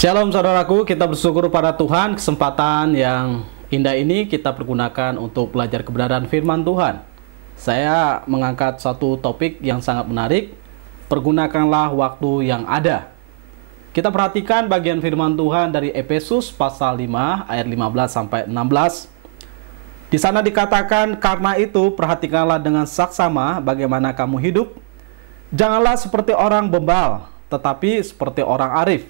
Shalom saudaraku, kita bersyukur pada Tuhan kesempatan yang indah ini kita pergunakan untuk belajar kebenaran firman Tuhan. Saya mengangkat satu topik yang sangat menarik, pergunakanlah waktu yang ada. Kita perhatikan bagian firman Tuhan dari Efesus pasal 5 ayat 15 sampai 16. Di sana dikatakan, karena itu perhatikanlah dengan saksama bagaimana kamu hidup. Janganlah seperti orang bebal, tetapi seperti orang arif.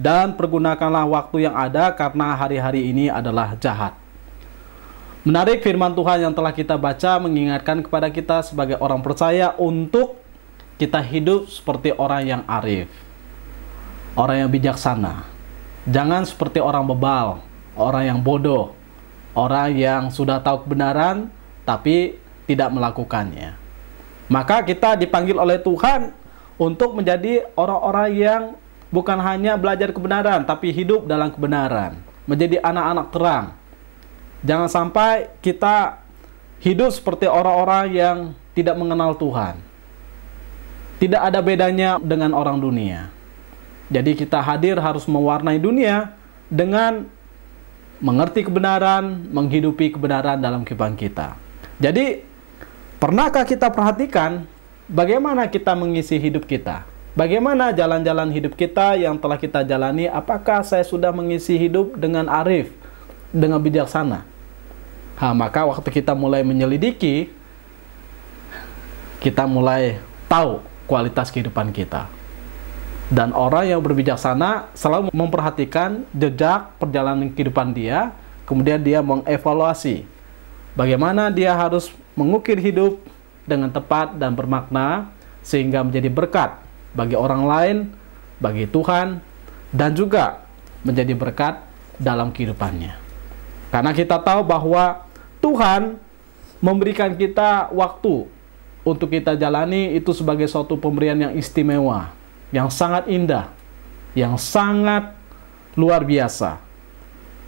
Dan pergunakanlah waktu yang ada karena hari-hari ini adalah jahat. Menarik firman Tuhan yang telah kita baca mengingatkan kepada kita sebagai orang percaya untuk kita hidup seperti orang yang arif, orang yang bijaksana. Jangan seperti orang bebal, orang yang bodoh, orang yang sudah tahu kebenaran tapi tidak melakukannya. Maka kita dipanggil oleh Tuhan untuk menjadi orang-orang yang bukan hanya belajar kebenaran, tapi hidup dalam kebenaran. Menjadi anak-anak terang. Jangan sampai kita hidup seperti orang-orang yang tidak mengenal Tuhan. Tidak ada bedanya dengan orang dunia. Jadi kita hadir harus mewarnai dunia dengan mengerti kebenaran, menghidupi kebenaran dalam kehidupan kita. Jadi, pernahkah kita perhatikan bagaimana kita mengisi hidup kita? Bagaimana jalan-jalan hidup kita yang telah kita jalani? Apakah saya sudah mengisi hidup dengan arif, dengan bijaksana? Maka waktu kita mulai menyelidiki, kita mulai tahu kualitas kehidupan kita. Dan orang yang berbijaksana selalu memperhatikan jejak perjalanan kehidupan dia, kemudian dia mengevaluasi bagaimana dia harus mengukir hidup dengan tepat dan bermakna sehingga menjadi berkat bagi orang lain, bagi Tuhan, dan juga menjadi berkat dalam kehidupannya. Karena kita tahu bahwa Tuhan memberikan kita waktu untuk kita jalani itu sebagai suatu pemberian yang istimewa, yang sangat indah, yang sangat luar biasa.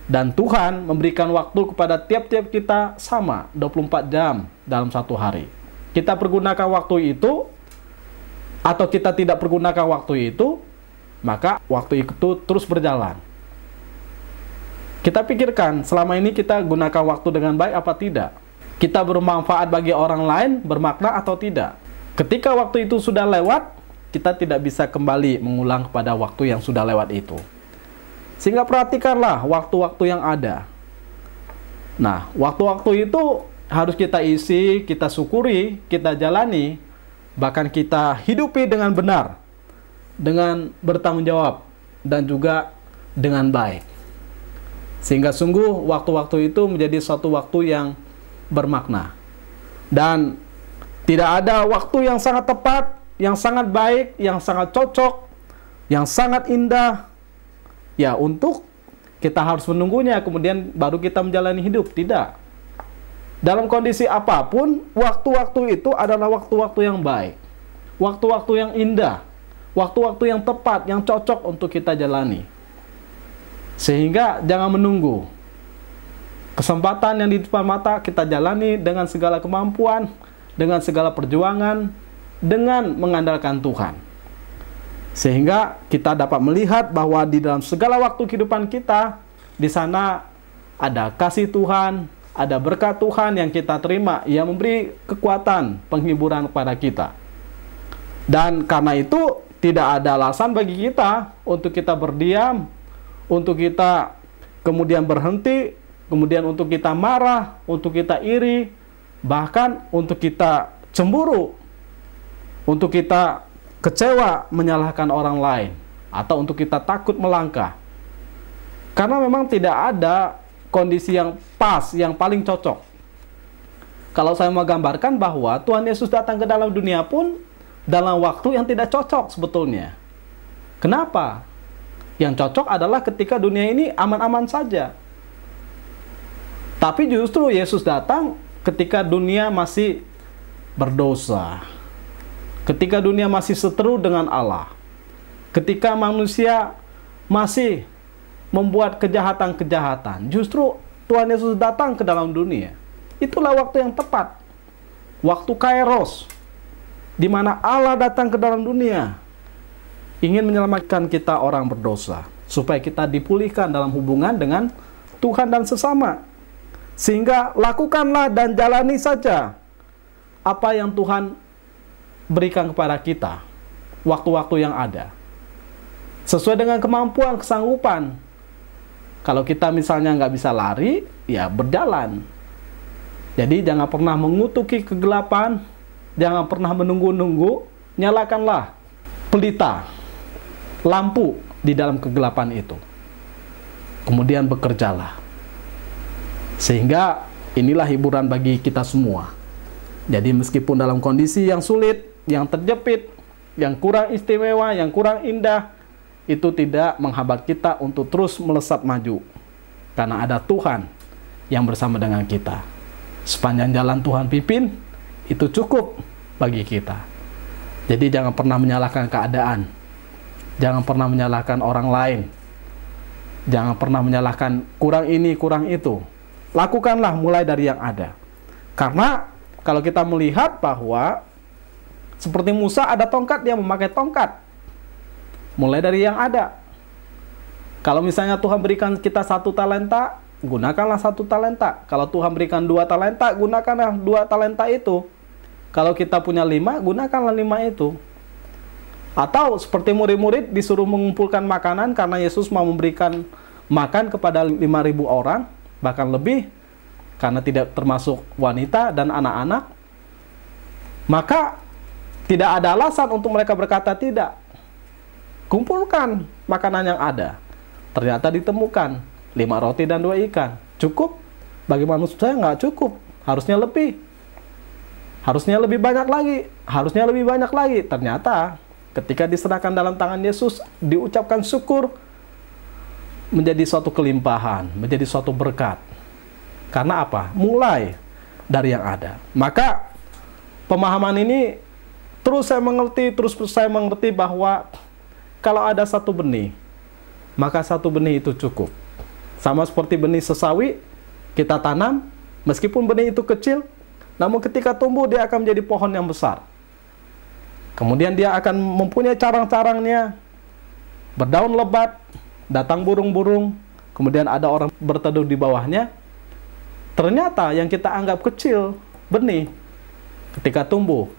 Dan Tuhan memberikan waktu kepada tiap-tiap kita sama, 24 jam dalam satu hari. Kita pergunakan waktu itu, atau kita tidak pergunakan waktu itu, maka waktu itu terus berjalan. Kita pikirkan, selama ini kita gunakan waktu dengan baik apa tidak? Kita bermanfaat bagi orang lain, bermakna atau tidak? Ketika waktu itu sudah lewat, kita tidak bisa kembali mengulang kepada waktu yang sudah lewat itu. Sehingga perhatikanlah waktu-waktu yang ada. Nah, waktu-waktu itu harus kita isi, kita syukuri, kita jalani, bahkan kita hidupi dengan benar, dengan bertanggung jawab, dan juga dengan baik. Sehingga sungguh waktu-waktu itu menjadi suatu waktu yang bermakna. Dan tidak ada waktu yang sangat tepat, yang sangat baik, yang sangat cocok, yang sangat indah, ya untuk kita harus menunggunya, kemudian baru kita menjalani hidup. Tidak. Dalam kondisi apapun, waktu-waktu itu adalah waktu-waktu yang baik. Waktu-waktu yang indah. Waktu-waktu yang tepat, yang cocok untuk kita jalani. Sehingga jangan menunggu. Kesempatan yang di depan mata kita jalani dengan segala kemampuan, dengan segala perjuangan, dengan mengandalkan Tuhan. Sehingga kita dapat melihat bahwa di dalam segala waktu kehidupan kita, di sana ada kasih Tuhan, ada berkat Tuhan yang kita terima, yang memberi kekuatan, penghiburan kepada kita. Dan karena itu, tidak ada alasan bagi kita untuk kita berdiam, untuk kita kemudian berhenti, kemudian untuk kita marah, untuk kita iri, bahkan untuk kita cemburu, untuk kita kecewa menyalahkan orang lain, atau untuk kita takut melangkah. Karena memang tidak ada kondisi yang pas, yang paling cocok. Kalau saya mau gambarkan bahwa Tuhan Yesus datang ke dalam dunia pun dalam waktu yang tidak cocok sebetulnya. Kenapa? Yang cocok adalah ketika dunia ini aman-aman saja. Tapi justru Yesus datang ketika dunia masih berdosa. Ketika dunia masih seteru dengan Allah. Ketika manusia masih membuat kejahatan-kejahatan. Justru Tuhan Yesus datang ke dalam dunia. Itulah waktu yang tepat. Waktu Kairos. Di mana Allah datang ke dalam dunia. Ingin menyelamatkan kita orang berdosa. supaya kita dipulihkan dalam hubungan dengan Tuhan dan sesama. Sehingga lakukanlah dan jalani saja apa yang Tuhan berikan kepada kita waktu-waktu yang ada. Sesuai dengan kemampuan, kesanggupan. Kalau kita misalnya nggak bisa lari, ya berjalan. Jadi jangan pernah mengutuki kegelapan, jangan pernah menunggu-nunggu, nyalakanlah pelita, lampu di dalam kegelapan itu. Kemudian bekerjalah. Sehingga inilah hiburan bagi kita semua. Jadi meskipun dalam kondisi yang sulit, yang terjepit, yang kurang istimewa, yang kurang indah, itu tidak menghambat kita untuk terus melesat maju. Karena ada Tuhan yang bersama dengan kita. Sepanjang jalan Tuhan pimpin, itu cukup bagi kita. Jadi jangan pernah menyalahkan keadaan. Jangan pernah menyalahkan orang lain. Jangan pernah menyalahkan kurang ini, kurang itu. Lakukanlah mulai dari yang ada. Karena kalau kita melihat bahwa seperti Musa ada tongkat, dia memakai tongkat. Mulai dari yang ada. Kalau misalnya Tuhan berikan kita 1 talenta, gunakanlah 1 talenta. Kalau Tuhan berikan 2 talenta, gunakanlah 2 talenta itu. Kalau kita punya 5, gunakanlah 5 itu. Atau seperti murid-murid disuruh mengumpulkan makanan karena Yesus mau memberikan makan kepada 5.000 orang, bahkan lebih, karena tidak termasuk wanita dan anak-anak. Maka tidak ada alasan untuk mereka berkata tidak. Kumpulkan makanan yang ada. Ternyata ditemukan 5 roti dan 2 ikan. Cukup? Bagi manusia nggak cukup. Harusnya lebih. Harusnya lebih banyak lagi. Harusnya lebih banyak lagi. Ternyata ketika diserahkan dalam tangan Yesus, diucapkan syukur, menjadi suatu kelimpahan, menjadi suatu berkat. Karena apa? Mulai dari yang ada. Maka pemahaman ini terus saya mengerti bahwa kalau ada 1 benih, maka 1 benih itu cukup. Sama seperti benih sesawi, kita tanam, meskipun benih itu kecil, namun ketika tumbuh dia akan menjadi pohon yang besar. Kemudian dia akan mempunyai carang-carangnya, berdaun lebat, datang burung-burung, kemudian ada orang berteduh di bawahnya. Ternyata yang kita anggap kecil, benih, ketika tumbuh,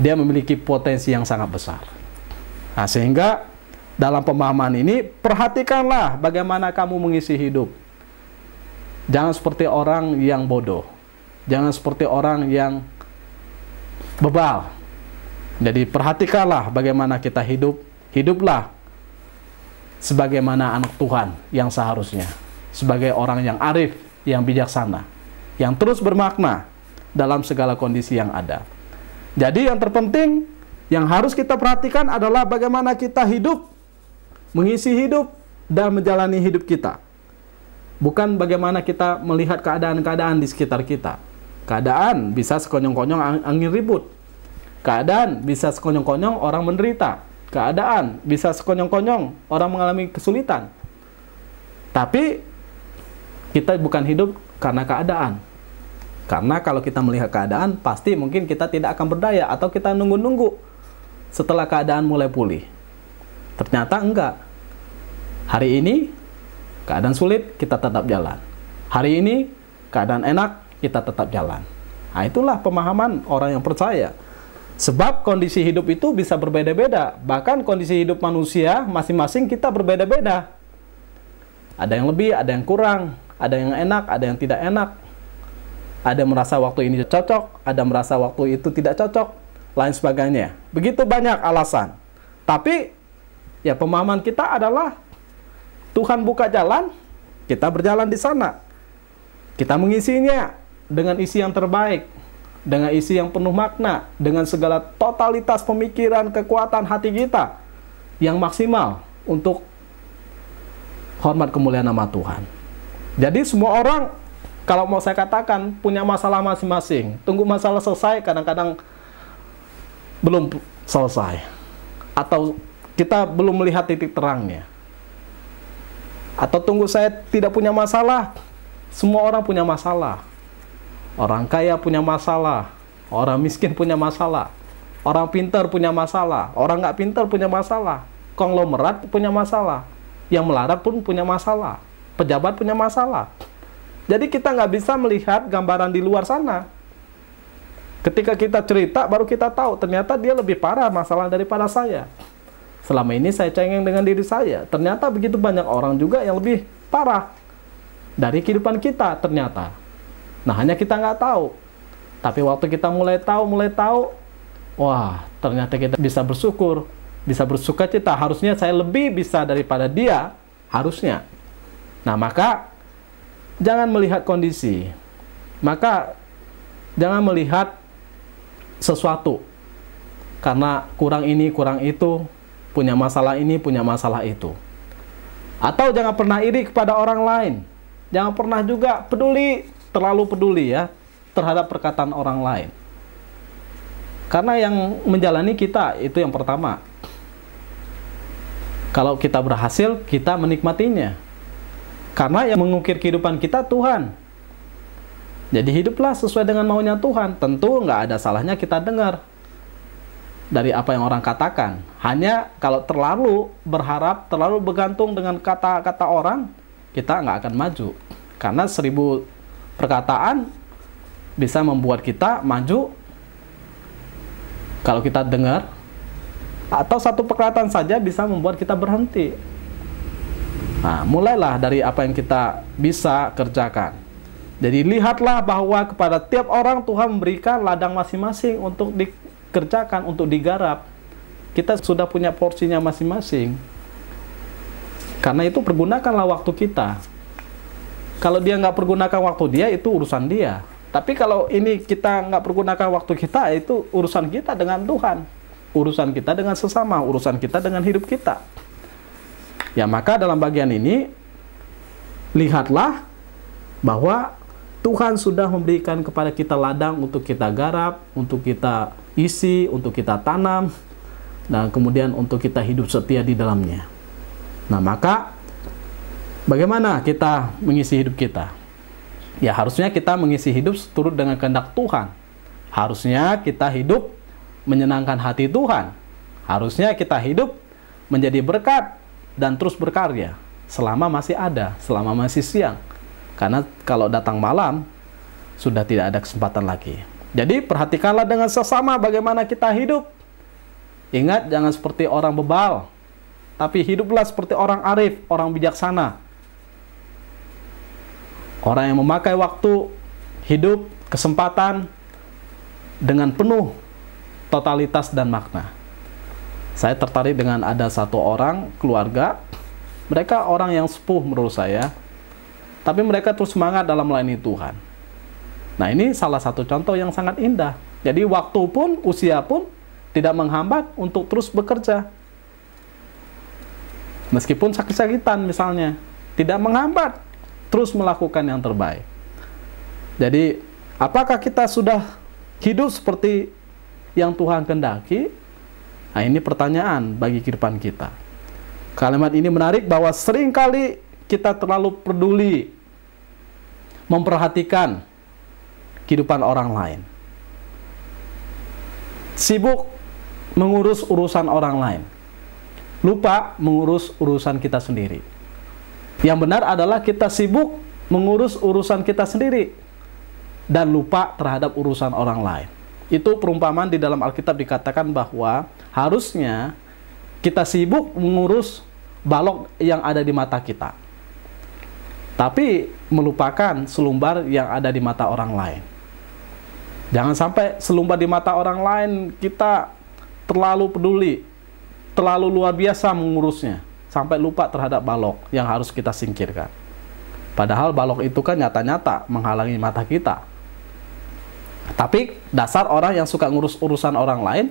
dia memiliki potensi yang sangat besar. Nah, sehingga dalam pemahaman ini, perhatikanlah bagaimana kamu mengisi hidup. Jangan seperti orang yang bodoh. Jangan seperti orang yang bebal. Jadi perhatikanlah bagaimana kita hidup. Hiduplah sebagaimana anak Tuhan yang seharusnya. Sebagai orang yang arif, yang bijaksana. Yang terus bermakna dalam segala kondisi yang ada. Jadi yang terpenting, yang harus kita perhatikan adalah bagaimana kita hidup, mengisi hidup, dan menjalani hidup kita. Bukan bagaimana kita melihat keadaan-keadaan di sekitar kita. Keadaan bisa sekonyong-konyong angin ribut. Keadaan bisa sekonyong-konyong orang menderita. Keadaan bisa sekonyong-konyong orang mengalami kesulitan. Tapi kita bukan hidup karena keadaan. Karena kalau kita melihat keadaan, pasti mungkin kita tidak akan berdaya. Atau kita nunggu-nunggu setelah keadaan mulai pulih. Ternyata enggak. Hari ini keadaan sulit, kita tetap jalan. Hari ini keadaan enak, kita tetap jalan. Nah, itulah pemahaman orang yang percaya. Sebab kondisi hidup itu bisa berbeda-beda. Bahkan kondisi hidup manusia masing-masing kita berbeda-beda. Ada yang lebih, ada yang kurang. Ada yang enak, ada yang tidak enak. Ada yang merasa waktu ini cocok, ada yang merasa waktu itu tidak cocok, lain sebagainya. Begitu banyak alasan. Tapi ya pemahaman kita adalah Tuhan buka jalan, kita berjalan di sana. Kita mengisinya dengan isi yang terbaik, dengan isi yang penuh makna, dengan segala totalitas pemikiran, kekuatan hati kita yang maksimal untuk hormat kemuliaan nama Tuhan. Jadi semua orang, kalau mau saya katakan, punya masalah masing-masing. Tunggu masalah selesai, kadang-kadang belum selesai. Atau kita belum melihat titik terangnya. Atau tunggu saya tidak punya masalah. Semua orang punya masalah. Orang kaya punya masalah. Orang miskin punya masalah. Orang pintar punya masalah. Orang nggak pintar punya masalah. Konglomerat punya masalah. yang melarat pun punya masalah, pejabat punya masalah. Jadi kita nggak bisa melihat gambaran di luar sana. Ketika kita cerita, baru kita tahu ternyata dia lebih parah masalah daripada saya. Selama ini saya cengeng dengan diri saya, ternyata begitu banyak orang juga yang lebih parah dari kehidupan kita ternyata. Nah, hanya kita nggak tahu. Tapi waktu kita mulai tahu, wah, ternyata kita bisa bersyukur, bisa bersuka cita. Harusnya saya lebih bisa daripada dia, harusnya. Nah, maka jangan melihat kondisi. Maka jangan melihat sesuatu karena kurang ini, kurang itu, punya masalah ini, punya masalah itu. Atau jangan pernah iri kepada orang lain. Jangan pernah juga terlalu peduli ya terhadap perkataan orang lain. Karena yang menjalani kita itu yang pertama. Kalau kita berhasil, kita menikmatinya. Karena yang mengukir kehidupan kita Tuhan. Jadi hiduplah sesuai dengan maunya Tuhan. Tentu nggak ada salahnya kita dengar dari apa yang orang katakan. Hanya kalau terlalu berharap, terlalu bergantung dengan kata-kata orang, kita nggak akan maju. Karena 1000 perkataan bisa membuat kita maju kalau kita dengar, atau 1 perkataan saja bisa membuat kita berhenti. Nah, mulailah dari apa yang kita bisa kerjakan. Jadi lihatlah bahwa kepada tiap orang Tuhan memberikan ladang masing-masing untuk dikerjakan, untuk digarap. Kita sudah punya porsinya masing-masing. Karena itu pergunakanlah waktu kita. Kalau dia nggak pergunakan waktu dia, itu urusan dia. Tapi kalau ini kita nggak pergunakan waktu kita, itu urusan kita dengan Tuhan. Urusan kita dengan sesama, urusan kita dengan hidup kita. Ya, maka dalam bagian ini, lihatlah bahwa Tuhan sudah memberikan kepada kita ladang untuk kita garap, untuk kita isi, untuk kita tanam, dan kemudian untuk kita hidup setia di dalamnya. Nah, maka bagaimana kita mengisi hidup kita? Ya, harusnya kita mengisi hidup seturut dengan kehendak Tuhan. Harusnya kita hidup menyenangkan hati Tuhan. Harusnya kita hidup menjadi berkat dan terus berkarya selama masih ada, selama masih siang. Karena kalau datang malam, sudah tidak ada kesempatan lagi. Jadi perhatikanlah dengan sesama bagaimana kita hidup. Ingat, jangan seperti orang bebal, tapi hiduplah seperti orang arif, orang bijaksana. Orang yang memakai waktu, hidup, kesempatan dengan penuh totalitas dan makna. Saya tertarik dengan ada satu orang keluarga, mereka orang yang sepuh menurut saya, tapi mereka terus semangat dalam melayani Tuhan. Nah, ini salah satu contoh yang sangat indah. Jadi waktu pun, usia pun tidak menghambat untuk terus bekerja. Meskipun sakit-sakitan misalnya, tidak menghambat terus melakukan yang terbaik. Jadi, apakah kita sudah hidup seperti yang Tuhan kehendaki? Nah, ini pertanyaan bagi kehidupan kita. Kalimat ini menarik bahwa seringkali kita terlalu peduli memperhatikan kehidupan orang lain. Sibuk mengurus urusan orang lain. Lupa mengurus urusan kita sendiri. Yang benar adalah kita sibuk mengurus urusan kita sendiri dan lupa terhadap urusan orang lain. Itu perumpamaan di dalam Alkitab dikatakan bahwa harusnya kita sibuk mengurus balok yang ada di mata kita, tapi melupakan selumbar yang ada di mata orang lain. Jangan sampai selumbar di mata orang lain kita terlalu peduli, terlalu luar biasa mengurusnya, sampai lupa terhadap balok yang harus kita singkirkan. Padahal balok itu kan nyata-nyata menghalangi mata kita. Tapi dasar orang yang suka ngurus urusan orang lain,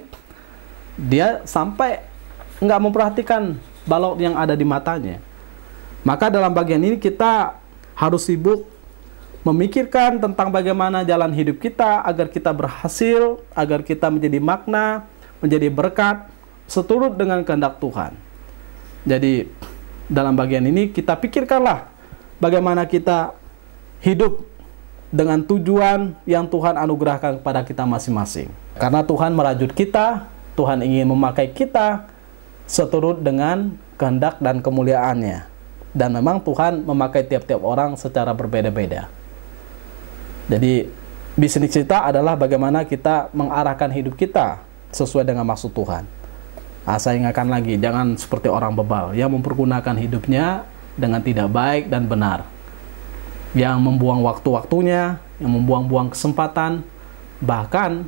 dia sampai nggak memperhatikan balok yang ada di matanya. Maka dalam bagian ini kita harus sibuk memikirkan tentang bagaimana jalan hidup kita agar kita berhasil, agar kita menjadi makna, menjadi berkat, seturut dengan kehendak Tuhan. Jadi dalam bagian ini kita pikirkanlah bagaimana kita hidup dengan tujuan yang Tuhan anugerahkan kepada kita masing-masing. Karena Tuhan merajut kita, Tuhan ingin memakai kita seturut dengan kehendak dan kemuliaannya. Dan memang Tuhan memakai tiap-tiap orang secara berbeda-beda. Jadi bisnis kita adalah bagaimana kita mengarahkan hidup kita sesuai dengan maksud Tuhan. Saya ingatkan lagi, jangan seperti orang bebal yang mempergunakan hidupnya dengan tidak baik dan benar. Yang membuang waktu-waktunya, yang membuang-buang kesempatan, bahkan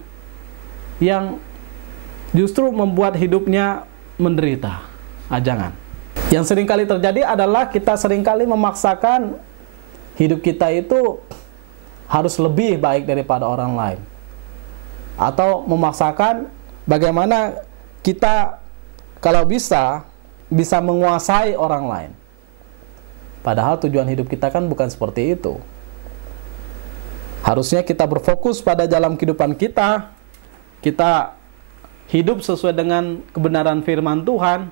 yang justru membuat hidupnya menderita. Jangan. Yang seringkali terjadi adalah kita seringkali memaksakan hidup kita itu harus lebih baik daripada orang lain. Atau memaksakan bagaimana kita kalau bisa menguasai orang lain. Padahal tujuan hidup kita kan bukan seperti itu. Harusnya kita berfokus pada dalam kehidupan kita. Kita hidup sesuai dengan kebenaran firman Tuhan.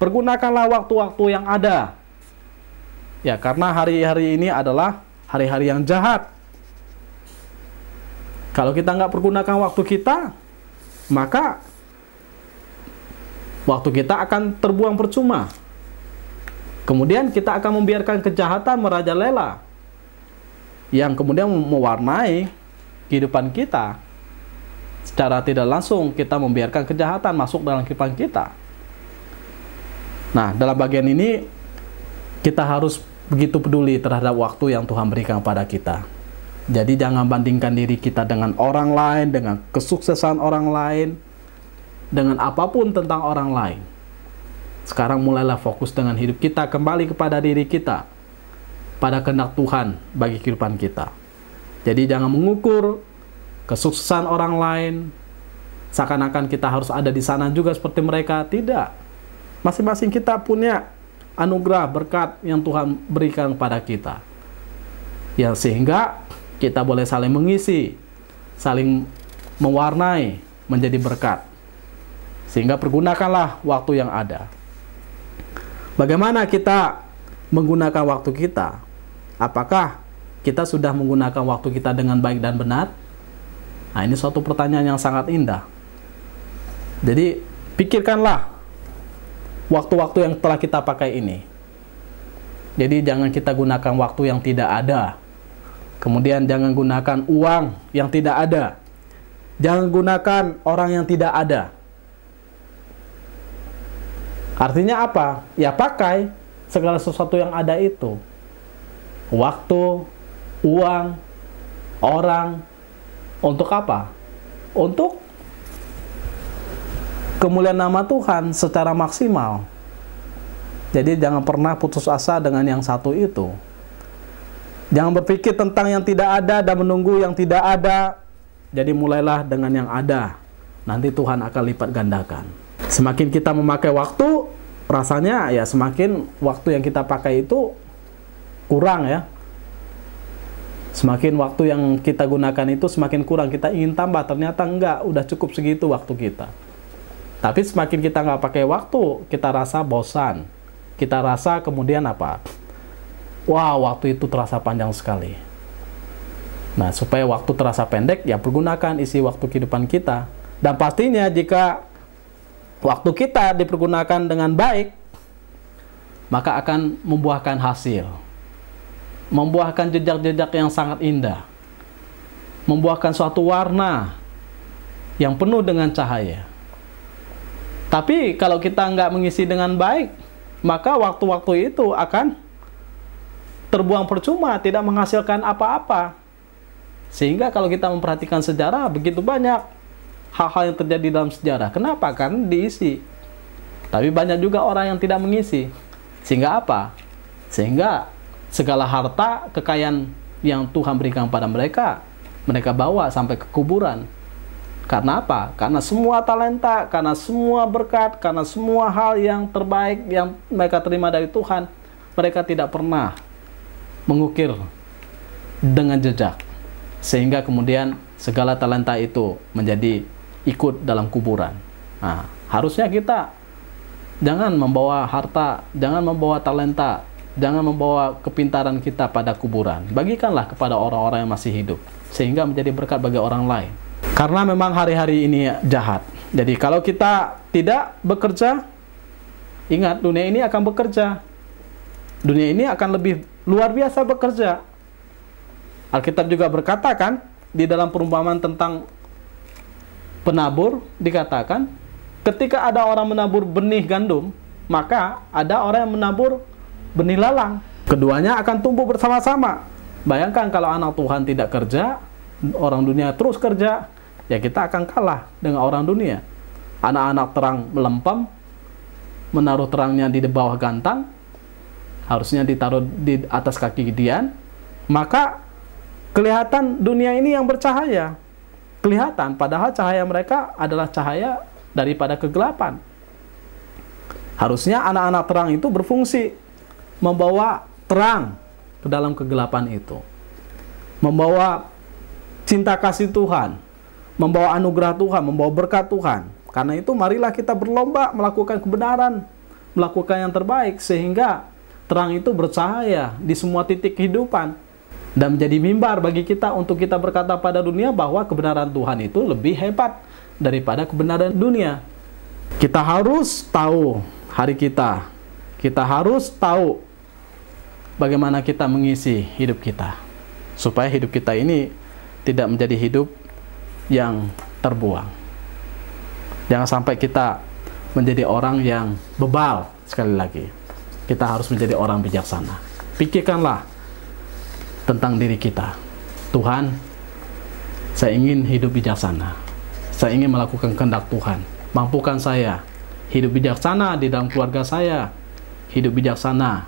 Pergunakanlah waktu-waktu yang ada. Ya, karena hari-hari ini adalah hari-hari yang jahat. Kalau kita nggak pergunakan waktu kita, maka waktu kita akan terbuang percuma. Kemudian kita akan membiarkan kejahatan merajalela yang kemudian mewarnai kehidupan kita. Secara tidak langsung kita membiarkan kejahatan masuk dalam kehidupan kita. Nah, dalam bagian ini kita harus begitu peduli terhadap waktu yang Tuhan berikan kepada kita. Jadi jangan bandingkan diri kita dengan orang lain, dengan kesuksesan orang lain, dengan apapun tentang orang lain. Sekarang mulailah fokus dengan hidup kita, kembali kepada diri kita, pada kehendak Tuhan bagi kehidupan kita. Jadi jangan mengukur kesuksesan orang lain, seakan-akan kita harus ada di sana juga seperti mereka. Tidak. Masing-masing kita punya anugerah berkat yang Tuhan berikan kepada kita. Ya, sehingga kita boleh saling mengisi, saling mewarnai menjadi berkat. Sehingga pergunakanlah waktu yang ada. Bagaimana kita menggunakan waktu kita? Apakah kita sudah menggunakan waktu kita dengan baik dan benar? Nah, ini suatu pertanyaan yang sangat indah. Jadi, pikirkanlah waktu-waktu yang telah kita pakai ini. Jadi, jangan kita gunakan waktu yang tidak ada. Kemudian, jangan gunakan uang yang tidak ada. Jangan gunakan orang yang tidak ada. Artinya apa? Ya, pakai segala sesuatu yang ada itu. Waktu, uang, orang. Untuk apa? Untuk kemuliaan nama Tuhan secara maksimal. Jadi jangan pernah putus asa dengan yang satu itu. Jangan berpikir tentang yang tidak ada dan menunggu yang tidak ada. Jadi mulailah dengan yang ada. Nanti Tuhan akan lipat gandakan. Semakin kita memakai waktu, rasanya ya semakin waktu yang kita pakai itu kurang ya. Semakin waktu yang kita gunakan itu semakin kurang. Kita ingin tambah, ternyata enggak, udah cukup segitu waktu kita. Tapi semakin kita nggak pakai waktu, kita rasa bosan. Kita rasa kemudian apa? Wah, waktu itu terasa panjang sekali. Nah, supaya waktu terasa pendek, ya pergunakan isi waktu kehidupan kita. Dan pastinya jika waktu kita dipergunakan dengan baik, maka akan membuahkan hasil. Membuahkan jejak-jejak yang sangat indah. Membuahkan suatu warna yang penuh dengan cahaya. Tapi kalau kita nggak mengisi dengan baik, maka waktu-waktu itu akan terbuang percuma, tidak menghasilkan apa-apa. Sehingga kalau kita memperhatikan sejarah, begitu banyak hal-hal yang terjadi dalam sejarah. Kenapa? Karena diisi. Tapi banyak juga orang yang tidak mengisi. Sehingga apa? Sehingga segala harta, kekayaan yang Tuhan berikan pada mereka, mereka bawa sampai ke kuburan. Karena apa? Karena semua talenta, karena semua berkat, karena semua hal yang terbaik yang mereka terima dari Tuhan, mereka tidak pernah mengukir dengan jejak. Sehingga kemudian segala talenta itu menjadi ikut dalam kuburan. Nah, harusnya kita jangan membawa harta, jangan membawa talenta, jangan membawa kepintaran kita pada kuburan. Bagikanlah kepada orang-orang yang masih hidup, sehingga menjadi berkat bagi orang lain. Karena memang hari-hari ini jahat. Jadi kalau kita tidak bekerja, Ingat, dunia ini akan bekerja. Dunia ini akan lebih luar biasa bekerja. Alkitab juga berkata kan, di dalam perumpamaan tentang penabur, dikatakan, ketika ada orang menabur benih gandum, maka ada orang yang menabur benih lalang. Keduanya akan tumbuh bersama-sama. Bayangkan kalau anak Tuhan tidak kerja, orang dunia terus kerja, ya kita akan kalah dengan orang dunia. Anak-anak terang melempem, menaruh terangnya di bawah gantang, harusnya ditaruh di atas kaki Gideon, maka kelihatan dunia ini yang bercahaya. Kelihatan, padahal cahaya mereka adalah cahaya daripada kegelapan. Harusnya anak-anak terang itu berfungsi membawa terang ke dalam kegelapan itu, membawa cinta kasih Tuhan, membawa anugerah Tuhan, membawa berkat Tuhan. Karena itu marilah kita berlomba melakukan kebenaran, melakukan yang terbaik, sehingga terang itu bercahaya di semua titik kehidupan dan menjadi mimbar bagi kita untuk kita berkata pada dunia bahwa kebenaran Tuhan itu lebih hebat daripada kebenaran dunia. Kita harus tahu hari kita. Kita harus tahu bagaimana kita mengisi hidup kita, supaya hidup kita ini tidak menjadi hidup yang terbuang. Jangan sampai kita menjadi orang yang bebal. Sekali lagi, kita harus menjadi orang bijaksana. Pikirkanlah tentang diri kita. Tuhan, saya ingin hidup bijaksana. Saya ingin melakukan kehendak Tuhan. Mampukan saya hidup bijaksana di dalam keluarga saya, hidup bijaksana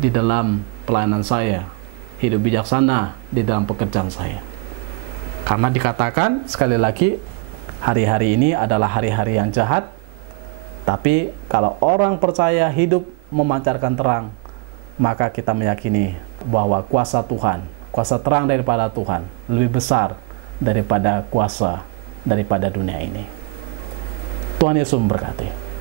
di dalam pelayanan saya, hidup bijaksana di dalam pekerjaan saya. Karena dikatakan, sekali lagi, hari-hari ini adalah hari-hari yang jahat, tapi kalau orang percaya hidup memancarkan terang, maka kita meyakini bahwa kuasa Tuhan, kuasa terang daripada Tuhan, lebih besar daripada kuasa daripada dunia ini. Tuhan Yesus memberkati.